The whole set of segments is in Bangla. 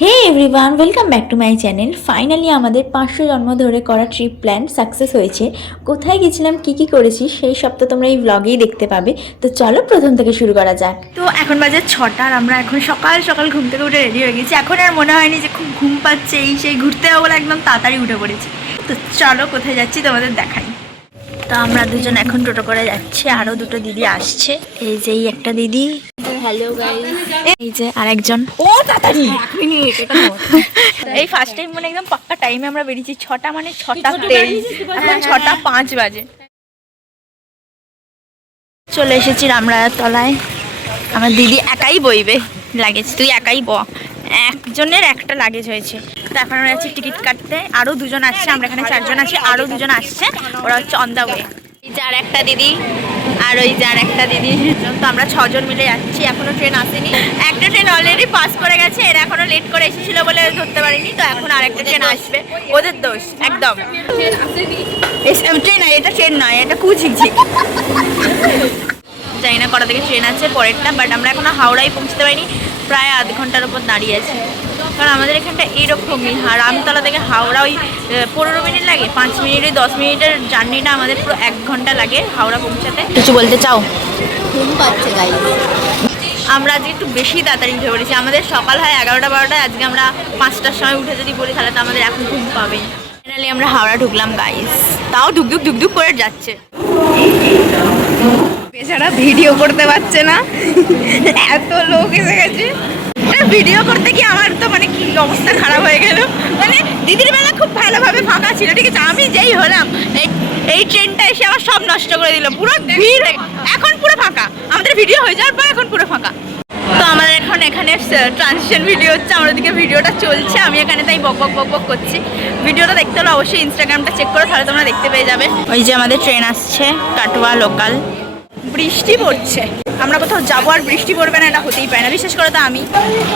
Hey everyone, welcome back to my channel. Finally আমাদের 500 জন্ম ধরে করা ট্রিপ প্ল্যান সাকসেস হয়েছে। কোথায় গেছিলাম, কি করেছি সেই সব তো তোমরা এই ব্লগেই দেখতে পাবে। তো চলো প্রথম থেকে শুরু করা যাক। তো এখন বাজে 6টা আর আমরা এখন সকাল সকাল ঘুম থেকে উঠে রেডি হয়ে গেছি। এখন আর মনে হয়নি যে খুব ঘুম পাচ্ছে, সেই ঘুরতে যাবো বলে একদম তাড়াতাড়ি উঠে পড়েছি। তো চলো কোথায় যাচ্ছি তোমাদের দেখাই। তো আমরা দুজন এখন টোটো করে যাচ্ছি, আরো দুটো দিদি আসছে। এই যে একটা দিদি, হ্যালো গাইস, এই যে আরেকজন। ও তাড়াতাড়ি 1 মিনিট, এটা এই ফার্স্ট টাইম মানে একদম পাক্কা টাইমে আমরা বেরিয়েছি। 6টা মানে 6টা 10, এখন 6টা 5 বাজে। চলে এসেছি রামরায়ার তলায়। আমার দিদি একাই বইবে লাগেজ, তুই একাই ব। একজনের একটা লাগেজ হয়েছে। তো এখন আমরা যাচ্ছি টিকিট কাটতে। আরো দুজন আসছে, আমরা এখানে 4 জন আছি, আরো দুজন আসছে, ওরা হচ্ছে অন দা ওয়ে। এই যে আর একটা দিদি, আর ওই যে আর একটা দিদি। তো আমরা 6 জন মিলে যাচ্ছি। এখনো ট্রেন আসেনি, একটা ট্রেন অলরেডি পাস করে গেছে, এরা এখনো লেট করে এসেছিল বলে ধরতে পারিনি। তো এখন আরেকটা ট্রেন আসবে, ওদের দোষ একদম। ট্রেন নয় এটা, ট্রেন নয় এটা, কুঝিকঝিক। জানি না কটা থেকে ট্রেন আছে পরেরটা, বাট আমরা এখনো হাওড়ায় পৌঁছতে পারিনি। প্রায় আধ ঘন্টার উপর দাঁড়িয়ে আছি, কারণ আমাদের এখানটা এইরকমই। রামতলা থেকে হাওড়া ওই 15 মিনিট লাগে, 5 মিনিট, 10 মিনিটের জার্নিটা আমাদের পুরো 1 ঘন্টা লাগে হাওড়া পৌঁছাতে। কিছু বলতে চাও? ঘুম পাচ্ছে গাইস। আমরা আজকে একটু বেশি তাড়াতাড়ি উঠে পড়েছি। আমাদের সকাল হয় 11টা 12টায়, আজকে আমরা 5টার সময় উঠে যদি পড়ি তাহলে তো আমাদের এখন ঘুম পাবেই। ফাইনালি আমরা হাওড়া ঢুকলাম গাইস, তাও ধুকধুক করে যাচ্ছে। বেচারা ভিডিও করতে পারছে না, এত লোক এসে গেছে। ভিডিও করতে গিয়ে আমার তো মানে কি অবস্থা খারাপ হয়ে গেল। মানে দিদির বেলা খুব ভালোভাবে ফাঁকা ছিল, ঠিক আছে, আমি যেই হলাম এই ট্রেনটা এসে আমার সব নষ্ট করে দিল। পুরো ভিড়, এখন পুরো ফাঁকা। আমাদের ভিডিও হয়ে যাওয়ার পর এখন পুরো ফাঁকা। তো আমাদের এখন এখানে ট্রানজিশন ভিডিও হচ্ছে, আমার দিকে ভিডিওটা চলছে, আমি এখানে তাই বক বক করছি। ভিডিওটা দেখতে হলে অবশ্যই ইনস্টাগ্রামটা চেক করো, তাহলে তোমরা দেখতে পেয়ে যাবে। ওই যে আমাদের ট্রেন আসছে, কাটোয়া লোকাল। বৃষ্টি পড়ছে, আমরা কোথাও যাবো আর বৃষ্টি পড়বে না এটা হতেই পারে না। বিশেষ করে তো আমি,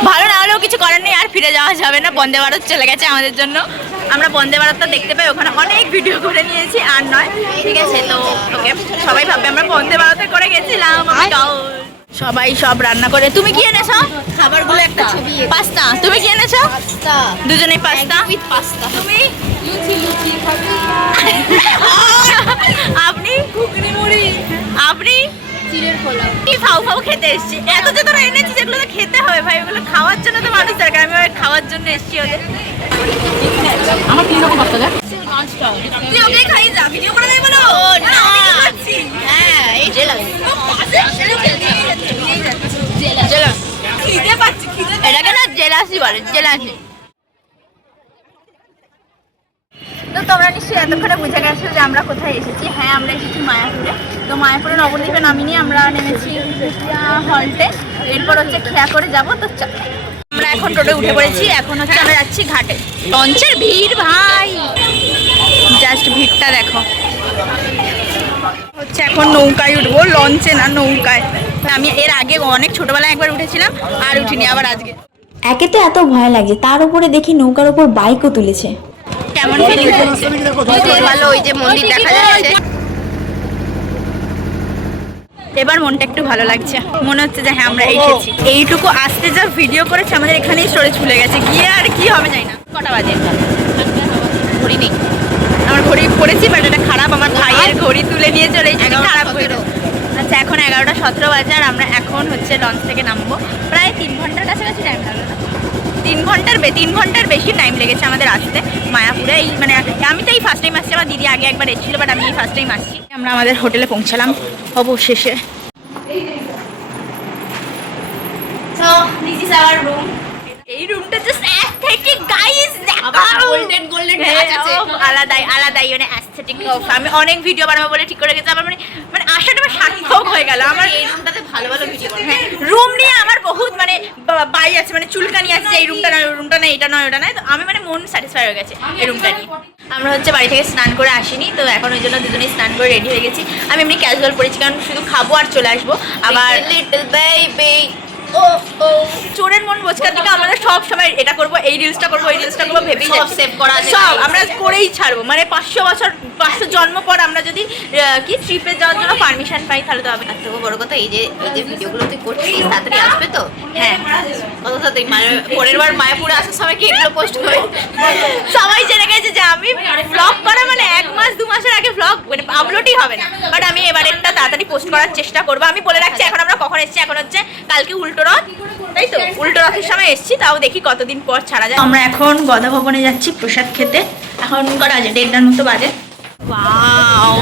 ভালো না হলেও কিছু করার নেই, আর ফিরে যাওয়া যাবে না। বন্দে ভারত চলে গেছে আমাদের জন্য। আমরা বন্দে ভারতটা দেখতে পাই, ওখানে অনেক ভিডিও করে নিয়েছি, আর নয়, ঠিক আছে। তো ওকে, সবাই ভাববে আমরা বন্দে ভারতে করে গেছিলাম। সবাই সব রান্না করে। তুমি কি এনেছো? খাবারগুলো একটা ছবি। পাস্তা। তুমি কি এনেছো? পাস্তা। দুজনেই পাস্তা। With pasta. তুমি? লুচি আপনি? ঘুগনি মুড়ি। আপনি? চিড়ের পোলাও। কি ফাউ খেতে এসেছি। এত যে তোরা এনেছিস, এগুলো তো খেতে হবে ভাই, ওগুলো খাওয়ার জন্য তো মানুষ দরকার। আমি খাওয়ার জন্য এসেছি ওদের। আমার কি রকম পাস্তা যায়? তুই ওকে খাই যা, ভিডিও করে দেই বলো। না আমি কি করছি? হ্যাঁ এই যে লাগে খিদে পাচ্ছি, এটাকে না জেলাসি বলে, জেলাসি। তো তোমরা নিশ্চয়ই এতক্ষণে বুঝে গেছো যে আমরা কোথায় এসেছি। হ্যাঁ, আমরা এসেছি মায়াপুরে। তো মায়াপুরে নবদ্বীপে নামিনি, আমরা নেমেছি হল্টে, এরপর হচ্ছে খেয়া করে যাবো। তো আমরা এখন টোটো উঠে পড়েছি, এখন হচ্ছে আমরা যাচ্ছি ঘাটে। লঞ্চের ভিড় ভাই, জাস্ট ভিড়টা দেখো। হচ্ছে এখন নৌকায় উঠবো, লঞ্চে না নৌকায়। আমি এর আগে অনেক ছোটবেলায় একবার উঠেছিলাম, আর উঠিনি আবার আজকে। একে তো এত ভয় লাগে, তার উপরে দেখি নৌকার উপর বাইকও তুলেছে। কেমন ফিলিংস হচ্ছে? ভালো, ওই যে মন্দির দেখা যাচ্ছে। এবার মনটা একটু ভালো লাগছে, মনে হচ্ছে যে হ্যাঁ আমরা এসেছি। এইটুকু আসতে যা ভিডিও করেছে, আমাদের এখানেই স্টোরেজ ফুলে গেছে। গিয়ে আর কি হবে জানি না। কটা বাজে? ঘড়ি নেই আমার, ঘড়ি পড়েছি বাট এটা খারাপ। আমার ভাইয়ের ঘড়ি তুলে নিয়ে চলে এসেছি, খারাপ হইল। আচ্ছা, এখন 11টা 17 বাজে, আর আমরা এখন হচ্ছে লঞ্চ থেকে নামবো। প্রায় 3 ঘন্টার কাছাকাছি টাইম লাগলো না? 3 ঘন্টার বেশি টাইম লেগেছে আমাদের আসতে মায়াপুরে। এই মানে আমি তো এই ফার্স্ট টাইম আসছি, আমার দিদি আগে একবার এসেছিল, বাট আমি এই ফার্স্ট টাইম আসছি। আমরা আমাদের হোটেলে পৌঁছালাম অবশেষে। So this is our room. এই রুমটা জাস্ট অ্যাস্থেটিক গাইস, দেখো গোল্ডেন আছে, আলাদাই মানে অ্যাস্থেটিক। আমি অনেক ভিডিও বানাবো বলে ঠিক করে গেছি, আমার মানে আশাটা আমার সার্থক হয়ে গেল। আমার এই রুমটাতে ভালো ভিডিও করব। হ্যাঁ, রুম নিয়ে আমার বহুত মানে বাই আছে, মানে চুলকানি আছে যে এই রুমটা নয়, রুমটা নয়, এটা নয়, ওটা নয়। তো আমি মানে মন স্যাটিসফাই হয়ে গেছে এই রুমটা নিয়ে। আমরা হচ্ছে বাড়ি থেকে স্নান করে আসিনি, তো এখন ওই জন্য দুজনেই স্নান করে রেডি হয়ে গেছি। আমি এমনি ক্যাজুয়াল পরেছি, কারণ শুধু খাবো আর চলে আসবো। আবার লিটল বেবি ও ও চোরের মন বোঝকার দিকে আমরা সব সময় এটা করব, এই রিলসটা করব, এই রিলসটা করব ভেবেই সব যাচ্ছি। সেভ করা আছে সব guys। আমরা করেই ছাড়বো, মানে 500 বছর 500 জন্ম পর আমরা যদি কি ট্রিপে যাওয়ার জন্য পারমিশন পাই তাহলে তো হবে। আর থেকে বড় কথা এই যে ভিডিওগুলো তুই করছিস তাড়াতাড়ি আসবে তো? হ্যাঁ কত তাড়াতাড়ি, মানে পরের বার মায়াপুরে আসার সময় কি এগুলো পোস্ট করবে? সবাই জেনে গেছে যে আমি ব্লগ করা মানে 1 মাস 2 মাসের আগে ব্লগ মানে আপলোডই হবে না, বাট আমি এবারেরটা তাড়াতাড়ি পোস্ট করার চেষ্টা করবো। আমি বলে রাখছি এখন আমরা কখন এসেছি, এখন হচ্ছে কালকে উল্টো রথ, তাই তো উল্টো রথের সময় এসেছি, তাও দেখি কতদিন পর ছাড়া যায়। আমরা এখন গদা ভবনে যাচ্ছি প্রসাদ খেতে, এখন কটা বাজে 1:30 মতো বাজে। ওয়াও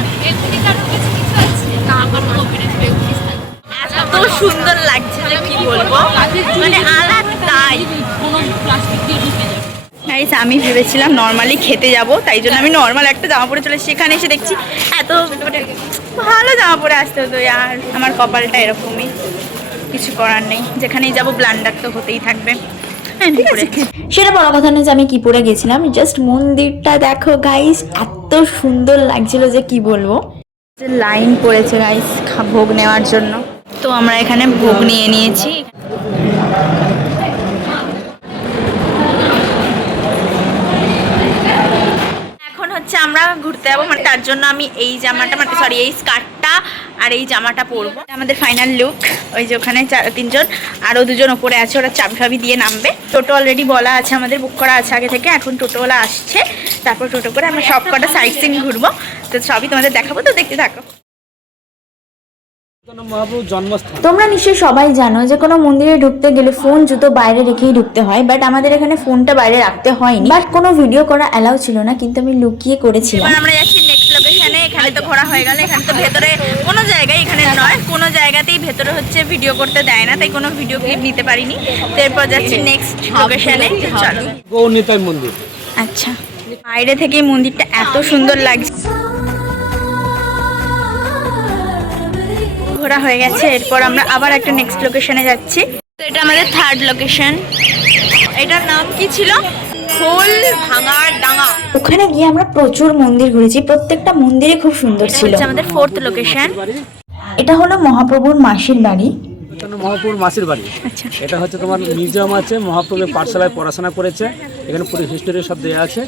এত সুন্দর লাগছে যে কি বলবো, মানে আলাদাই। গাইস আমি ভেবেছিলাম নর্মালি খেতে যাব, তাই জন্য আমি নর্মাল একটা জামা পরে চলে এসেছি। এখানে এসে দেখছি এত মানে ভালো জামা পরে আসতে হতো, আর আমার কপালটা এরকমই, কিছু করার নেই, যেখানেই যাব ব্লান্ডার তো হতেই থাকবে। সেটা বড় কথা নয় যে আমি কি পরে গেছিলাম, জাস্ট মন্দিরটা দেখো গাইস, এত সুন্দর লাগছিল যে কি বলবো। লাইন পড়েছে গাইস ভোগ নেওয়ার জন্য, তো আমরা এখানে ভোগ নিয়ে নিয়েছি। এখন হচ্ছে আমরা ঘুরতে যাবো, মানে তার জন্য আমি এই জামাটা মানে সরি এই স্কার্টটা আর এই জামাটা পরবো। আমাদের ফাইনাল লুক, ওই যে ওখানে 3 জন আরও 2 জন ওপরে আছে, ওরা চাবি ফাবি দিয়ে নামবে। টোটো অলরেডি বলা আছে, আমাদের বুক করা আছে আগে থেকে, এখন টোটোওয়ালা আসছে, তারপর টোটো করে আমরা সব কটা সাইট সিন ঘুরবো, তো সবই তোমাদের দেখাবো, তো দেখতে থাকো। তোমরা নিশ্চয়ই সবাই জানো যে কোনো মন্দিরে ঢুকতে গেলে ফোন জুতো বাইরে রেখেই ঢুকতে হয়, বাট আমাদের এখানে ফোনটা বাইরে রাখতে হয়নি, বাট কোনো ভিডিও করা অ্যালাউ ছিল না, কিন্তু আমি লুকিয়ে করেছিলাম। এবার আমরা যাচ্ছি নেক্সট লোকেশনে। এখানে তো ঘোরা হয়ে গেল, এখানে তো ভেতরে কোনো জায়গায়, এখানে নয় কোনো জায়গাতেই ভেতরে হচ্ছে ভিডিও করতে দেয় না, তাই কোনো ভিডিও ক্লিপ নিতে পারিনি। তো এরপর যাচ্ছি নেক্সট লোকেশনে, চলো। গৌরনিতাই মন্দির। আচ্ছা বাইরে থেকে মন্দিরটা এত সুন্দর লাগছে। ঘোরা হয়ে গেছে, এরপর আমরা আবার একটা নেক্সট লোকেশনে যাচ্ছি। তো এটা আমাদের 3rd লোকেশন। এটার নাম কি ছিল? খোল ভাঙার ডাঙা। ওখানে গিয়ে আমরা প্রচুর মন্দির ঘুরেছি, প্রত্যেকটা মন্দিরে খুব সুন্দর ছিল। আমাদের 4th লোকেশন। এটা হলো মহাপ্রভুর মাসির বাড়ি। মহাপ্রভুর মাসির বাড়ি। আচ্ছা এটা হচ্ছে তোমার মিউজিয়াম আছে, মহাপ্রভুর পাঠশালায় পড়াশোনা করেছে, এখানে পুরো হিস্টোরি সব দেওয়া আছে।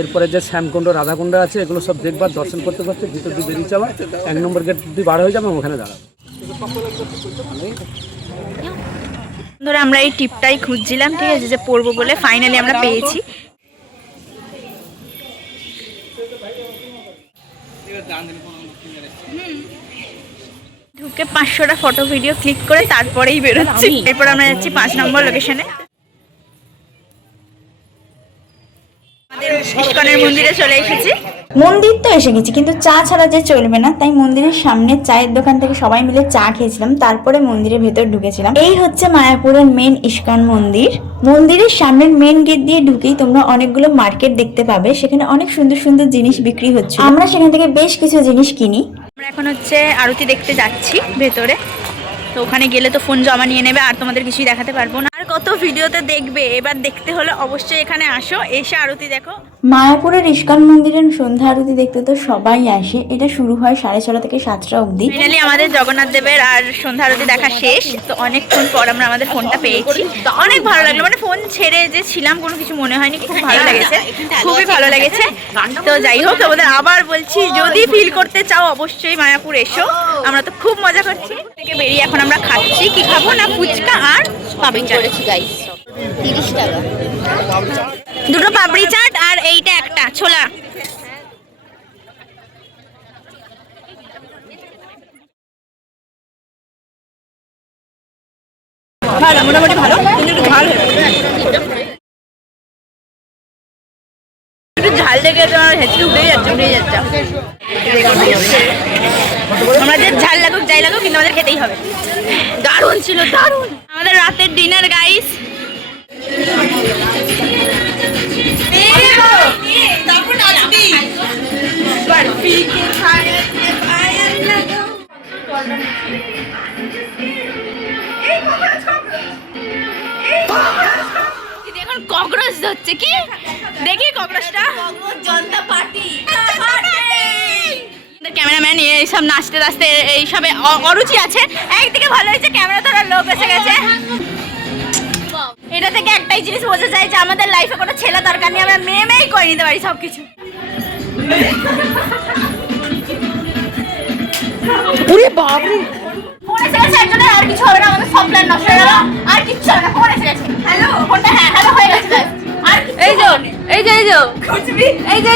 এরপরে যে শ্যামকুণ্ড রাধাকুণ্ড আছে, এগুলো সব দেখবার, দর্শন করতে করতে ভিতর দিয়ে বেরিয়ে যাওয়া, 1 নম্বর গেট দিয়ে বার হয়ে যাবে, ওখানে দাঁড়াবো। ধরে আমরা এই টিপটাই খুঁজছিলাম, ঠিক আছে, যে পড়বো বলে ফাইনালি আমরা পেয়েছি। ঢুকে 500টা ফটো ভিডিও ক্লিক করে তারপরেই বেরোচ্ছি। এরপর আমরা যাচ্ছি 5 নম্বর লোকেশনে। আমাদের ইস্কনের মন্দিরে চলে এসেছি। মন্দির তো এসে গেছি, কিন্তু চা ছাড়া যে চলবে না, তাই মন্দিরের সামনে চায়ের দোকান থেকে সবাই মিলে চা খেয়েছিলাম, তারপরে মন্দিরের ভেতর ঢুকেছিলাম। এই হচ্ছে মায়াপুরের মেন ইস্কন মন্দির। মন্দিরের সামনের মেন গেট দিয়ে ঢুকেই তোমরা অনেকগুলো মার্কেট দেখতে পাবে, সেখানে অনেক সুন্দর সুন্দর জিনিস বিক্রি হচ্ছে। আমরা সেখান থেকে বেশ কিছু জিনিস কিনি। আমরা এখন হচ্ছে আরতি দেখতে যাচ্ছি ভেতরে, তো ওখানে গেলে তো ফোন জমা নিয়ে নেবে, আর তোমাদের কিছুই দেখাতে পারবো না। আর কত ভিডিওতে দেখবে, এবার দেখতে হলে অবশ্যই এখানে আসো, এসে আরতি দেখো। মায়াপুরের ইস্কন মন্দিরের সন্ধ্যা আরতি দেখতে তো সবাই আসে। এটা শুরু হয় 6:30 থেকে 7টা অবধি। ফাইনালি আমাদের জগন্নাথ দেবের আর সন্ধ্যা আরতি দেখা শেষ। তো অনেকক্ষণ পর আমরা আমাদের ফোনটা পেয়েছি, অনেক ভালো লাগলো, মানে ফোন ছেড়ে যে ছিলাম কোনো কিছু মনে হয়নি, খুব ভালো লেগেছে, খুবই ভালো লেগেছে। তো যাই হোক, তোমাদের আবার বলছি, যদি ফিল করতে চাও অবশ্যই মায়াপুর এসো, আমরা তো খুব মজা করছি। থেকে বেরিয়ে এখন আমরা খাচ্ছি, কি খাবো না, ফুচকা আর পাপড়ি চাট। গাইস 30 টাকা 2টো পাপড়ি চাট আর এইটা একটা ছোলা। ভালো, মোটামুটি ভালো, কিন্তু একটু ঝাল একটু ঝাল লেগে তোমার হেঁচড়ে উঠে যাচ্ছে। আমাদের ঝাল লাগুক যাই লাগুক, কিন্তু আমাদের খেতেই হবে। দারুণ ছিল, দারুণ। আমাদের রাতের ডিনার গাইস। এখন ককরোচ ধরছে, কি দেখি ককরোচটা। ক্যামেরাম্যান এইসব নাচতে নাচতে এইসবে অরুচি আছে। একদিকে ভালো হয়েছে ক্যামেরা ধরার লোক এসে গেছে। এটা থেকে একটাই জিনিস বোঝা যায় যে আমাদের লাইফে কোনো ছেলে দরকার নেই, আমরা মেয়ে মেয়েই করে নিতে পারি সবকিছু। ওরে বাবা ফোন এসে গেছে একজনের, আর কিছু হবে না, আমাদের সব প্ল্যান নষ্ট হয়ে গেল, আর কিচ্ছু হবে না। ফোন এসে গেছে, হ্যালো ফোনটা, হ্যাঁ হ্যালো হয়ে গেছে। আর এই যে কুচবি এই যে